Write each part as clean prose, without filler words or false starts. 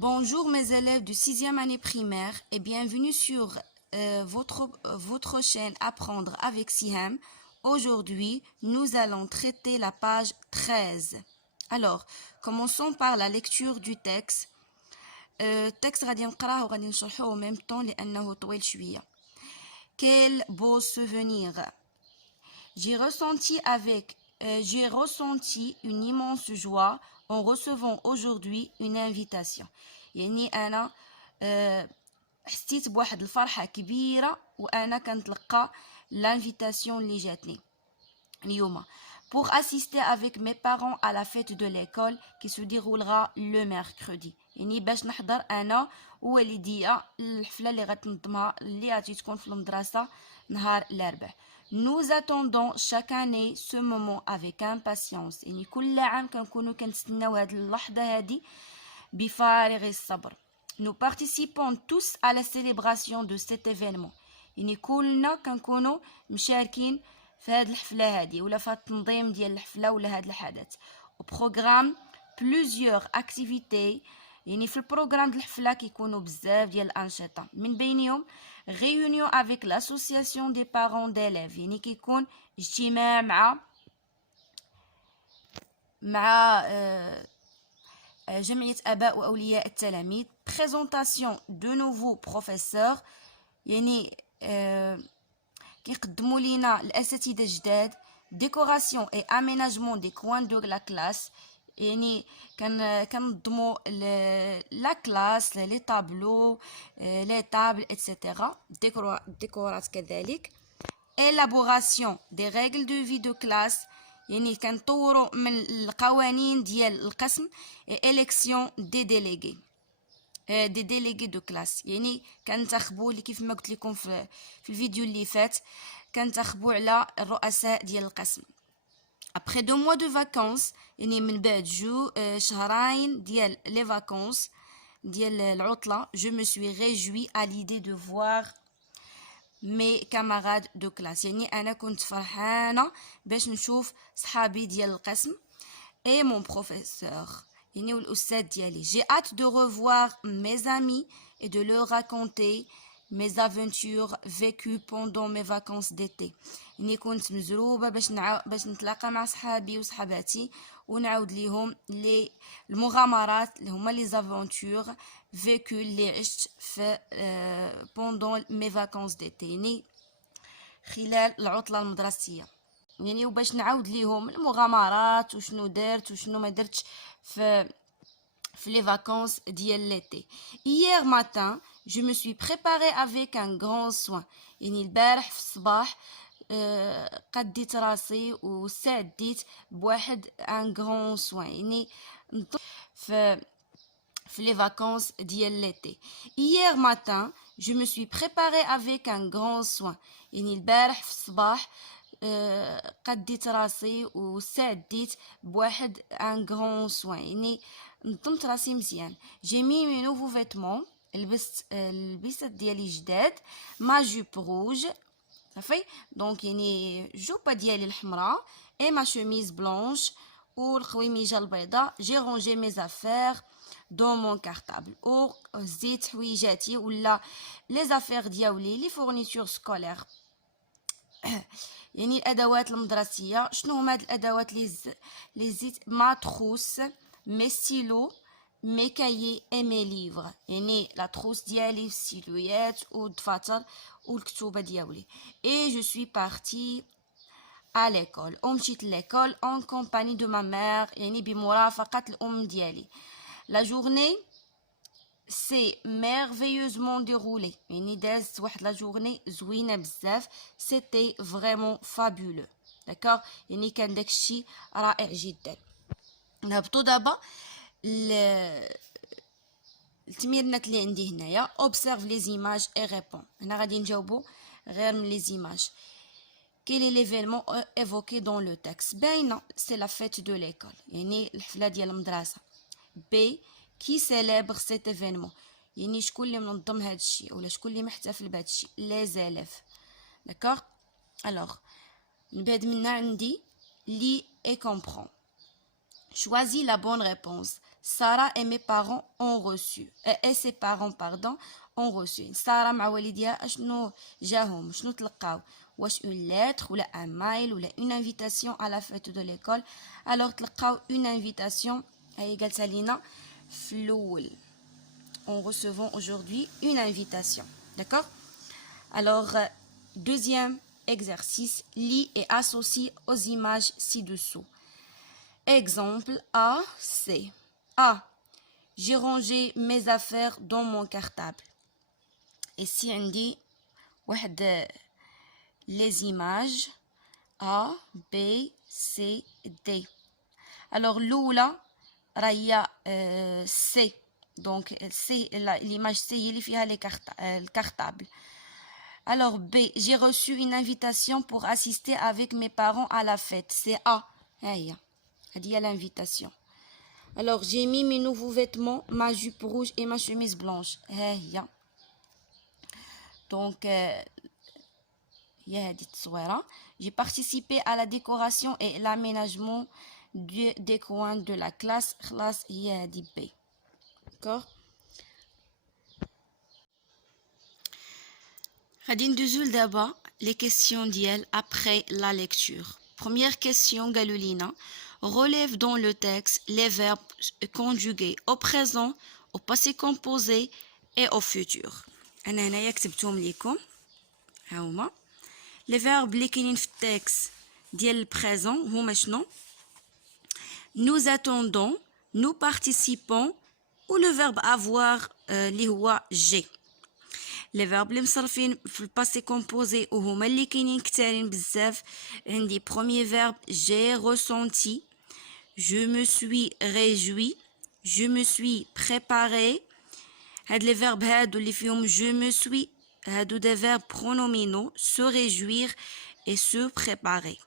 Bonjour mes élèves de sixième année primaire et bienvenue sur votre chaîne Apprendre avec Siham. Aujourd'hui, nous allons traiter la page 13. Alors, commençons par la lecture du texte. التكست غادي نقراه وغادي نشرحه en même temps لأنه طويل شوية. Quel beau souvenir. J'ai ressenti une immense joie en recevant aujourd'hui une invitation. يعني أنا حسيت بواحد الفرحة كبيرة وأنا كنتلقى l'invitation اللي جاتني اليوم pour assister avec mes parents à la fête de l'école qui se déroulera le mercredi. يعني باش نحضر أنا ووالديا الحفلة اللي غادي تكون في المدرسة نهار الأربعاء. Nous attendons chaque année ce moment avec impatience. يعني كل عام كنكونوا كنتسناو هاد اللحظة هادي بفارغ الصبر. Nous participons tous à la célébration de cet événement. يعني كلنا كنكونوا مشاركين في هاد الحفلة هادي ولا في التنظيم ديال الحفلة ولا هاد الحدث. Au programme plusieurs activités. يعني في البروغرام ديال الحفلة كيكونوا بزاف ديال الأنشطة من بينهم réunion avec l'association des parents d'élèves. يعني كيكون اجتماع مع جمعية آباء وأولياء التلاميذ. présentation de nouveaux professeurs. يعني كيقدموا لينا الأساتذة جداد. décoration et aménagement des coins de la classe. يعني كنظموا لا كلاس لي طابلو لي طابل etc. ديكورات كذلك. élaboration des règles de vie de classe. يعني كنطوروا من القوانين ديال القسم. élection des délégués de classe. يعني كنتخبوا اللي كيف ما قلت لكم في الفيديو اللي فات كنتخبوا على الرؤساء ديال القسم. Après 2 mois de vacances, يعني من بعد شهرين ديال les vacances ديال العطلة, je me suis réjouie à l'idée de voir mes camarades de classe. يعني أنا كنت فرحانة باش نشوف صحابي ديال القسم et mon professeur. يعني والأستاذ ديالي. J'ai hâte de revoir mes amis et de leur raconter mes aventures vécues pendant mes vacances d'été. يعني كنت مزروبة باش نتلاقى مع صحابي وصحباتي ونعاود ليهم المغامرات اللي هما لي زافونتور فيكو اللي عشت في pendant mes vacances d'été. يعني خلال العطلة المدرسية. يعني وباش نعاود ليهم المغامرات وشنو درت وشنو ما درتش في les vacances ديال l'été. Hier matin, je me suis préparée avec un grand soin. يعني البارح في الصباح قديت راسي وسعديت بواحد un grand soin. يعني في les vacances ديال l'été. Hier matin, je me suis préparée avec un grand soin. يعني البارح في الصباح قديت راسي وسعديت بواحد un grand soin. يعني نظمت راسي مزيان. j'ai mis mes nouveaux vêtements. لبست البسات ديالي جداد. ما جوب روج صافي دونك يعني الجوبه ديالي الحمراء et ma chemise blanche والخويميجه البيضاء. j'ai rangé mes affaires dans mon cartable. زيت حويجاتي ولا les affaires ديالي لي fournitures scolaires. يعني الادوات المدرسيه. شنو هما هاد الادوات لي زيت؟ ما تروس مي ستيلو مي كايي اي مي ليفر. يعني لا تروس ديالي الستيلويات والدفاتر والكتوبه ديالي. et je suis partie à l'école. ومشيت ليكول en compagnie de ma mère. يعني بمرافقه الام ديالي. la journée c'est merveilleusement déroulé. يعني دازت واحد لا جورني زوينه بزاف. c'était vraiment fabuleux. d'accord يعني كان داكشي رائع جدا. نهبطوا دابا التمرينات اللي عندي هنايا. observe les images et réponds. هنا غادي نجاوبوا غير من les images. quel est l'événement évoqué dans le texte؟ باينه c'est la fête de l'école. يعني الحفله ديال المدرسه. b qui célèbre cet événement؟ يعني شكون اللي منظم هذا الشيء ولا شكون اللي محتفل بهذا الشيء؟ les élèves. d'accord alors من بعد منا عندي lis et comprends. choisis la bonne réponse. Sarah et mes parents ont reçu. Et ses parents, pardon, ont reçu. Sarah مع والديها اشنو جاهم شنو تلقاو واش une lettre ou un mail ou une invitation à la fête de l'école. Alors تلقاو une invitation هي قالت لينا في الأول. En recevant aujourd'hui une invitation. D'accord? Alors, deuxième exercice, lis et associe aux images ci-dessous. Exemple A, C. A. J'ai rangé mes affaires dans mon cartable. Et si on dit les images A, B, C, D. Alors, l'oula, raya C. Donc, l'image C, il y a le cartable. Alors, B, j'ai reçu une invitation pour assister avec mes parents à la fête. C'est A. Il y a l'invitation. Alors, j'ai mis mes nouveaux vêtements, ma jupe rouge et ma chemise blanche. Donc, j'ai participé à la décoration et l'aménagement des coins de la classe. Classe B. D'accord? غادي ندوزو دابا les questions ديال après la lecture. Première question قالوا لينا relève dans le texte les verbes conjugués au présent, au passé composé et au futur. انا هنايا كتبتهم ليكم ها هما les verbes اللي كاينين في التكست ديال البريزون هما شنو nous attendons, nous participons ou le verbe avoir اللي هو j'ai. Les verbes اللي مصرفين في الباسي كومبوزي وهما اللي كاينين كتارين بزاف. عندي premier verbe j'ai ressenti, je me suis réjoui, je me suis préparé. هاد les verbes هادو اللي فيهم je me suis هادو des verbes pronominaux se réjouir et se préparer.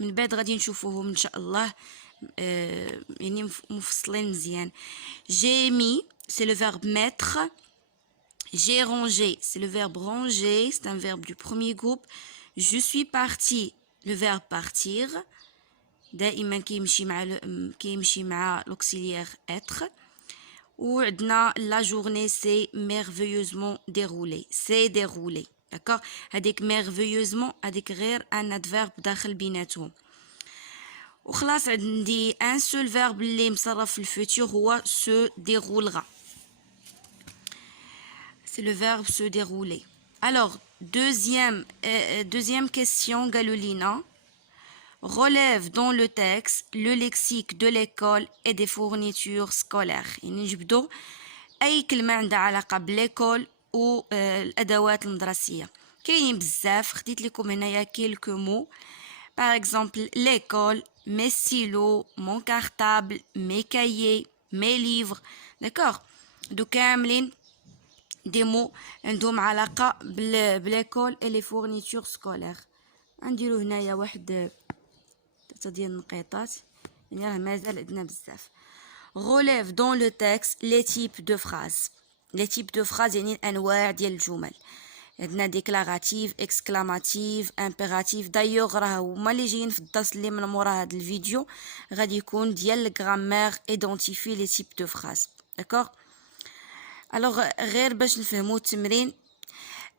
من بعد غادي نشوفوهم ان شاء الله يعني مفصلين مزيان. J'ai mis c'est le verbe mettre. J'ai rangé, c'est le verbe ranger, c'est un verbe du premier groupe. Je suis parti, le verbe partir. دائما كيمشي مع l'auxiliaire être. وعندنا la journée c'est merveilleusement déroulé. C'est déroulé. D'accord? هذيك merveilleusement هذيك غير un adverbe داخل بيناتهم. وخلاص عندي un seul verbe اللي مصرف في الفوتور هو se déroulera. C'est le verbe se dérouler. Alors, deuxième question, Galolina. Relève dans le texte le lexique de l'école et des fournitures scolaires. يعني نجبدو أي كلمة عندها علاقة بالl'école و الأدوات المدرسية. كاينين بزاف خديت لكم هنايا quelques mots. Par exemple, l'école, mes stylos, mon cartable, mes cahiers, mes livres. D'accord? دو كاملين des mots عندهم علاقة بالl'école et les fournitures scolaires. غنديرو هنايا واحد 3 ديال النقيطات يعني راه مازال عندنا بزاف. relève dans le texte les types de phrases. les types de phrases يعني الأنواع ديال الجمل. عندنا ديكلاراتيف اكسكلاماتيف امبيراتيف. دايوغ راه هما اللي جايين في الدرس اللي من مورا هذا الفيديو غادي يكون ديال الغرامير ايدونتيفي لي تيب دو فراز. داكوغ الوغ غير باش نفهموا التمرين.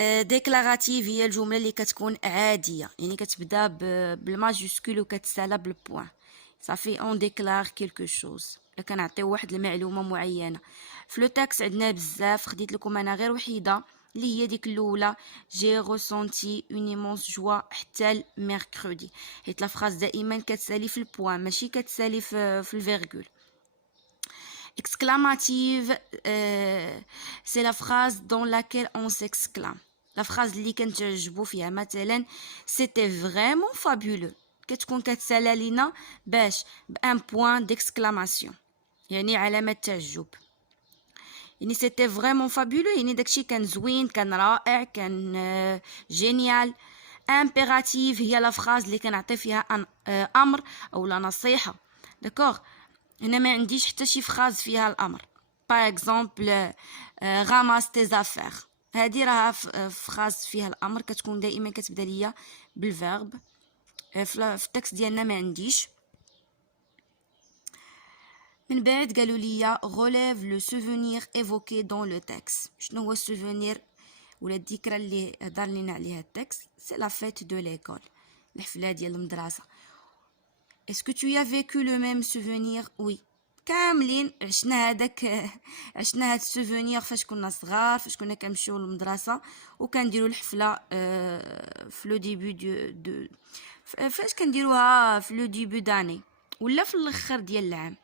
ديكلاراتيف هي الجمله اللي كتكون عاديه يعني كتبدا بالماجيسكول وكتسالى بالبوان صافي اون ديكلار كيلكو شوز. كنعطيو واحد المعلومه معينه في لو تاكس. عندنا بزاف خديت لكم انا غير وحيده اللي هي ديك الاولى جي ريسونتي اون ايمونس جوا حتى الميركودي حيت لا فراز دائما كتسالي في البوان ماشي كتسالي في الفيرغول. Exclamative, c'est la phrase dans laquelle on s'exclame. La phrase اللي كنتعجبوا فيها مثلا c'était vraiment fabuleux كتكون كتسالى لينا باش بان بوين ديكسكلاماسيون يعني علامة تعجب. يعني c'était vraiment fabuleux يعني داكشي كان زوين كان رائع كان جينيال. impérative هي لا phrase اللي كنعطي فيها امر او لا نصيحة. داكوغ هنا ما عنديش حتى شي فراز فيها الامر. باغ اكزومبل ramasse tes affaires هذه راها فراز فيها الامر كتكون دائما كتبدا ليا بالفيرب. في التكست ديالنا ما عنديش. من بعد قالوا لي relève le souvenir évoqué dans le texte. شنو هو السوفونير ولا الذكرى اللي هضر لينا عليها التكست؟ سي لا فيت دو ليكول، الحفله ديال المدرسه. est-ce que tu as vécu le même souvenir؟ oui. كاملين عشنا هذاك عشنا هاد السوفونير فاش كنا صغار، فاش كنا كنمشيو للمدرسه وكنديروا الحفله في لو ديبي دو فاش كنديروها في لو ديبي داني ولا في الاخر ديال العام.